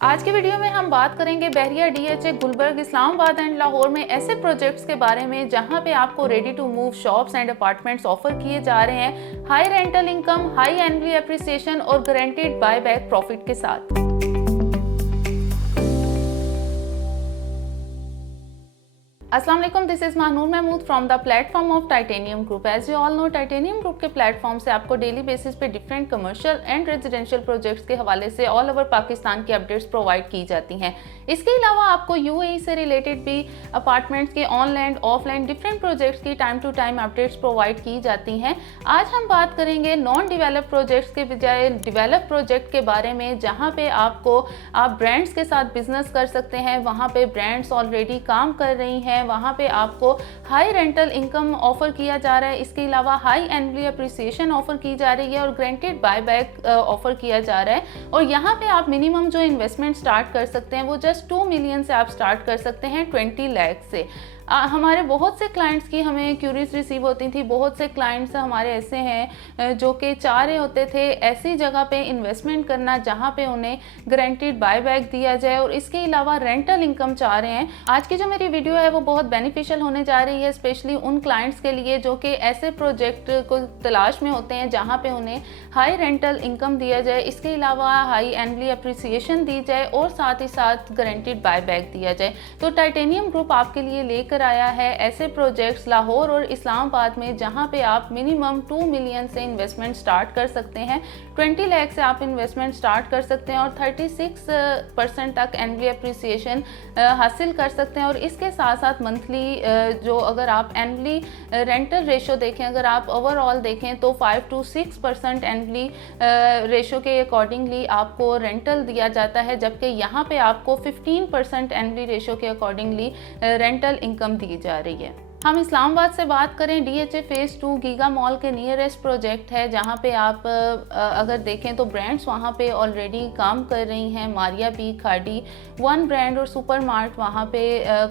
आज के वीडियो में हम बात करेंगे बहरिया डीएचए गुलबर्ग इस्लामाबाद एंड लाहौर में ऐसे प्रोजेक्ट्स के बारे में जहां पे आपको ready to move shops and apartments offer किए जा रहे हैं high rental income, high annual appreciation और गारंटीड बाय बैक प्रॉफिट के साथ। अस्सलाम वालेकुम, this is Manoor Mahmood from the platform of Titanium Group. As you all know, Titanium Group के प्लेटफॉर्म से आपको डेली बेसिस पे different commercial and residential projects के हवाले से ऑल ओवर पाकिस्तान की अपडेट्स प्रोवाइड की जाती हैं। इसके अलावा आपको यूएई से रिलेटेड भी अपार्टमेंट्स के ऑनलाइन ऑफलाइन डिफरेंट प्रोजेक्ट्स की time to time updates provide की जाती हैं। आज हम बात करेंगे नॉन डिवेलप प्रोजेक्ट्स के बजाय डिवेलप प्रोजेक्ट के बारे में, जहाँ पे आप ब्रांड्स के साथ बिजनेस कर सकते हैं। वहाँ पे ब्रांड्स ऑलरेडी काम कर रही हैं, वहाँ पे आपको हाई रेंटल इनकम ऑफर किया जा रहा है। इसके अलावा हाई एनुअल एप्रिसिएशन ऑफर की जा रही है और गारंटीड बाय बैक ऑफर किया जा रहा है। और यहाँ पे आप मिनिमम जो इन्वेस्टमेंट स्टार्ट कर सकते हैं वो जस्ट 2 मिलियन से आप स्टार्ट कर सकते हैं 20 लाख से। हमारे बहुत से क्लाइंट्स की हमें क्यूरीज रिसीव होती थी। बहुत से क्लाइंट्स हमारे ऐसे हैं जो कि चाह रहे होते थे ऐसी जगह पे इन्वेस्टमेंट करना जहाँ पे उन्हें गारंटीड बाय बैक दिया जाए और इसके अलावा रेंटल इनकम चाह रहे हैं। आज की जो मेरी वीडियो है वो बहुत बेनिफिशियल होने जा रही है, स्पेशली उन क्लाइंट्स के लिए जो कि ऐसे प्रोजेक्ट को तलाश में होते हैं जहाँ पे उन्हें हाई रेंटल इनकम दिया जाए, इसके अलावा हाई एनुअल एप्रिसिएशन दी जाए और साथ ही साथ गारंटीड बाय बैक दिया जाए। तो टाइटेनियम ग्रुप आपके लिए लेकर आया है ऐसे प्रोजेक्ट्स लाहौर और इस्लामाबाद में जहां पे आप मिनिमम 2 मिलियन से इन्वेस्टमेंट स्टार्ट कर सकते हैं, 20 लाख से आप इन्वेस्टमेंट स्टार्ट कर सकते हैं और 36% तक एनुअल एप्रिसिएशन हासिल कर सकते हैं। और इसके साथ साथ मंथली जो अगर आप एनुअली रेंटल रेशो देखें, अगर आप ओवरऑल देखें तो 5 to 6% एनुअली रेशो के अकॉर्डिंगली आपको रेंटल दिया जाता है, जबकि यहाँ पे आपको 15% एनुअली रेशो के अकॉर्डिंगली रेंटल इनकम दी जा रही है। हम इस्लामाबाद से बात करें, डीएचए फेज़ 2 गीगा मॉल के नियरेस्ट प्रोजेक्ट है जहां पे आप अगर देखें तो ब्रांड्स वहां पे ऑलरेडी काम कर रही हैं। मारिया बी, खाड़ी, वन ब्रांड और सुपर मार्ट वहां पे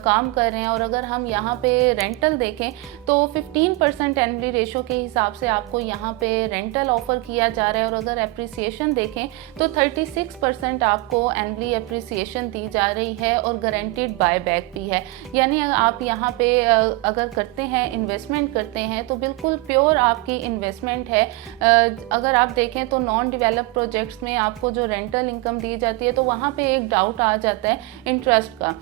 काम कर रहे हैं। और अगर हम यहां पे रेंटल देखें तो 15% एनुअल रेशो के हिसाब से आपको यहां पे रेंटल ऑफर किया जा रहा है। और अगर एप्रिसिएशन देखें तो 36% आपको एनुअल एप्रिसिएशन दी जा रही है और गारंटीड बाय बैक भी है। यानी आप यहाँ पे अगर करते हैं, इन्वेस्टमेंट करते हैं तो बिल्कुल प्योर आपकी इन्वेस्टमेंट है। अगर आप देखें तो नॉन डेवलप प्रोजेक्ट्स में आपको जो रेंटल इनकम दी जाती है तो वहाँ पे एक डाउट आ जाता है इंटरेस्ट का,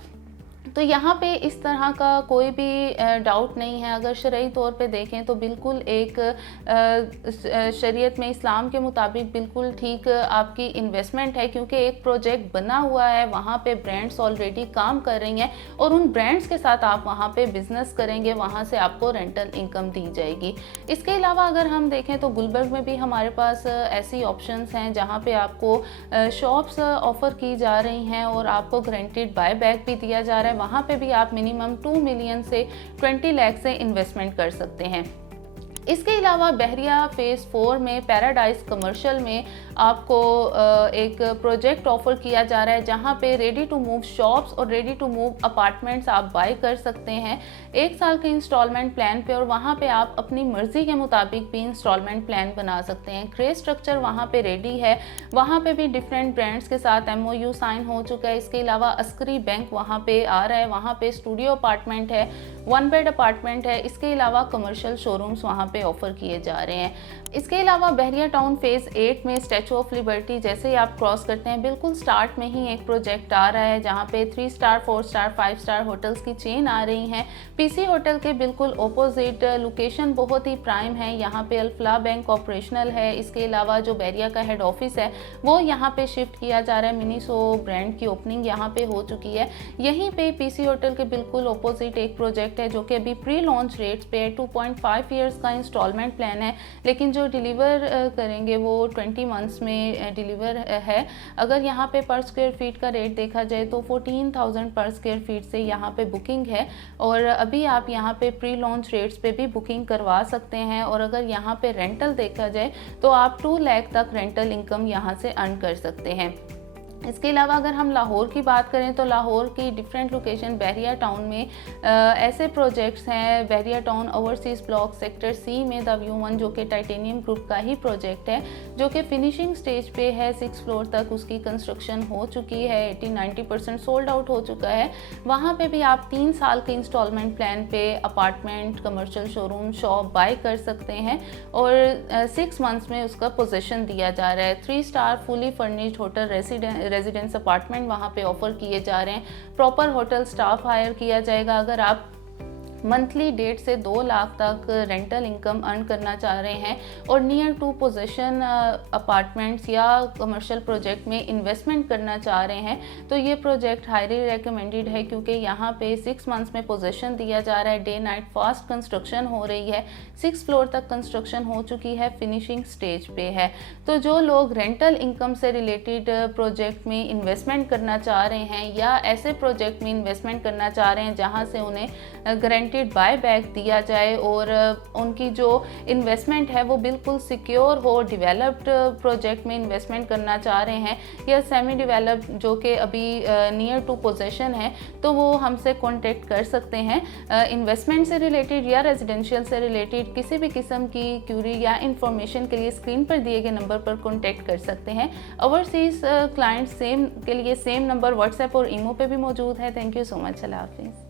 तो यहाँ पे इस तरह का कोई भी डाउट नहीं है। अगर शरई तौर पे देखें तो बिल्कुल एक शरीयत में इस्लाम के मुताबिक बिल्कुल ठीक आपकी इन्वेस्टमेंट है, क्योंकि एक प्रोजेक्ट बना हुआ है, वहाँ पे ब्रांड्स ऑलरेडी काम कर रही हैं और उन ब्रांड्स के साथ आप वहाँ पे बिजनेस करेंगे, वहाँ से आपको रेंटल इनकम दी जाएगी। इसके अलावा अगर हम देखें तो गुलबर्ग में भी हमारे पास ऐसी ऑप्शंस हैं जहाँ पे आपको शॉप्स ऑफ़र की जा रही हैं और आपको गारंटीड बाय बैक भी दिया जा रहा है। वहाँ पे भी आप मिनिमम 2 मिलियन से 20 लाख से इन्वेस्टमेंट कर सकते हैं। इसके अलावा बहरिया फेज़ 4 में पैराडाइज कमर्शियल में आपको एक प्रोजेक्ट ऑफर किया जा रहा है जहां पे रेडी टू मूव शॉप्स और रेडी टू मूव अपार्टमेंट्स आप बाय कर सकते हैं 1 साल के इंस्टॉलमेंट प्लान पे। और वहां पे आप अपनी मर्जी के मुताबिक भी इंस्टॉलमेंट प्लान बना सकते हैं। ग्रे स्ट्रक्चर वहां पे रेडी है, वहां पे भी डिफरेंट ब्रांड्स के साथ MOU साइन हो चुका है। इसके अलावा अस्करी बैंक वहां पे आ रहा है, वहां पे स्टूडियो अपार्टमेंट है, 1 बेड अपार्टमेंट है। इसके अलावा कमर्शियल शोरूम्स वहां पे ऑफर किए जा रहे हैं। इसके अलावा बहरिया टाउन फेज़ 8 में स्टैचू ऑफ लिबर्टी जैसे ही आप क्रॉस करते हैं बिल्कुल स्टार्ट में ही एक प्रोजेक्ट आ रहा है जहां पे 3 स्टार 4 स्टार 5 स्टार होटल्स की चेन आ रही हैं। पीसी होटल के बिल्कुल ऑपोजिट, लोकेशन बहुत ही प्राइम है। यहाँ पे अल्फला बैंक ऑपरेशनल है। इसके अलावा जो बहरिया का हेड ऑफिस है वो यहाँ पे शिफ्ट किया जा रहा है। मिनीसो ब्रांड की ओपनिंग यहाँ पे हो चुकी है। यहीं पे पीसी होटल के बिल्कुल ऑपोजिट एक प्रोजेक्ट है जो कि अभी प्री लॉन्च रेट्स पे 2.5 ईयर्स का इंस्टॉलमेंट प्लान है, लेकिन जो डिलीवर करेंगे वो 20 मंथ्स में डिलीवर है। अगर यहाँ पे पर स्क्वायर फीट का रेट देखा जाए तो 14,000 पर स्क्वायर फीट से यहाँ पे बुकिंग है और अभी आप यहाँ पे प्री लॉन्च रेट्स पे भी बुकिंग करवा सकते हैं। और अगर यहाँ पे रेंटल देखा जाए तो आप 2 लाख तक रेंटल इनकम यहाँ से अर्न कर सकते हैं। इसके अलावा अगर हम लाहौर की बात करें तो लाहौर की डिफरेंट लोकेशन बहरिया टाउन में ऐसे प्रोजेक्ट्स हैं। Bahria town overseas block sector C में द व्यू 1 जो कि टाइटेनियम ग्रुप का ही प्रोजेक्ट है, जो कि फिनिशिंग स्टेज पे है। 6 फ्लोर तक उसकी कंस्ट्रक्शन हो चुकी है, 80-90% सोल्ड आउट हो चुका है। वहाँ पे भी आप 3 साल के इंस्टॉलमेंट प्लान पे apartment, commercial showroom, shop buy कर सकते हैं और 6 मंथ्स में उसका पोजीशन दिया जा रहा है। 3 star fully furnished hotel residence apartment वहाँ पे ऑफर किए जा रहे हैं। प्रॉपर होटल स्टाफ हायर किया जाएगा। अगर आप मंथली 1.5 से 2 लाख तक रेंटल इनकम अर्न करना चाह रहे हैं और नियर टू पोजीशन अपार्टमेंट्स या कमर्शियल प्रोजेक्ट में इन्वेस्टमेंट करना चाह रहे हैं तो ये प्रोजेक्ट हाईली रेकमेंडेड है, क्योंकि यहाँ पे 6 मंथ्स में पोजीशन दिया जा रहा है। डे नाइट फास्ट कंस्ट्रक्शन हो रही है, 6 फ्लोर तक कंस्ट्रक्शन हो चुकी है, फिनिशिंग स्टेज पे है। तो जो लोग रेंटल इनकम से रिलेटेड प्रोजेक्ट में इन्वेस्टमेंट करना चाह रहे हैं या ऐसे प्रोजेक्ट में इन्वेस्टमेंट करना चाह रहे हैं जहाँ से उन्हें गारंटी बाय बैक दिया जाए और उनकी जो इन्वेस्टमेंट है वो बिल्कुल सिक्योर हो, डेवलप्ड प्रोजेक्ट में इन्वेस्टमेंट करना चाह रहे हैं या सेमी डेवलप्ड जो कि अभी नियर टू पोजीशन है, तो वो हमसे कांटेक्ट कर सकते हैं। इन्वेस्टमेंट से रिलेटेड या रेजिडेंशियल से रिलेटेड किसी भी किस्म की क्यूरी या इंफॉर्मेशन के लिए स्क्रीन पर दिए गए नंबर पर कांटेक्ट कर सकते हैं। ओवरसीज क्लाइंट्स के लिए सेम नंबर व्हाट्सएप और ईमो पे भी मौजूद है। Thank you so much. अल्लाह हाफिज़।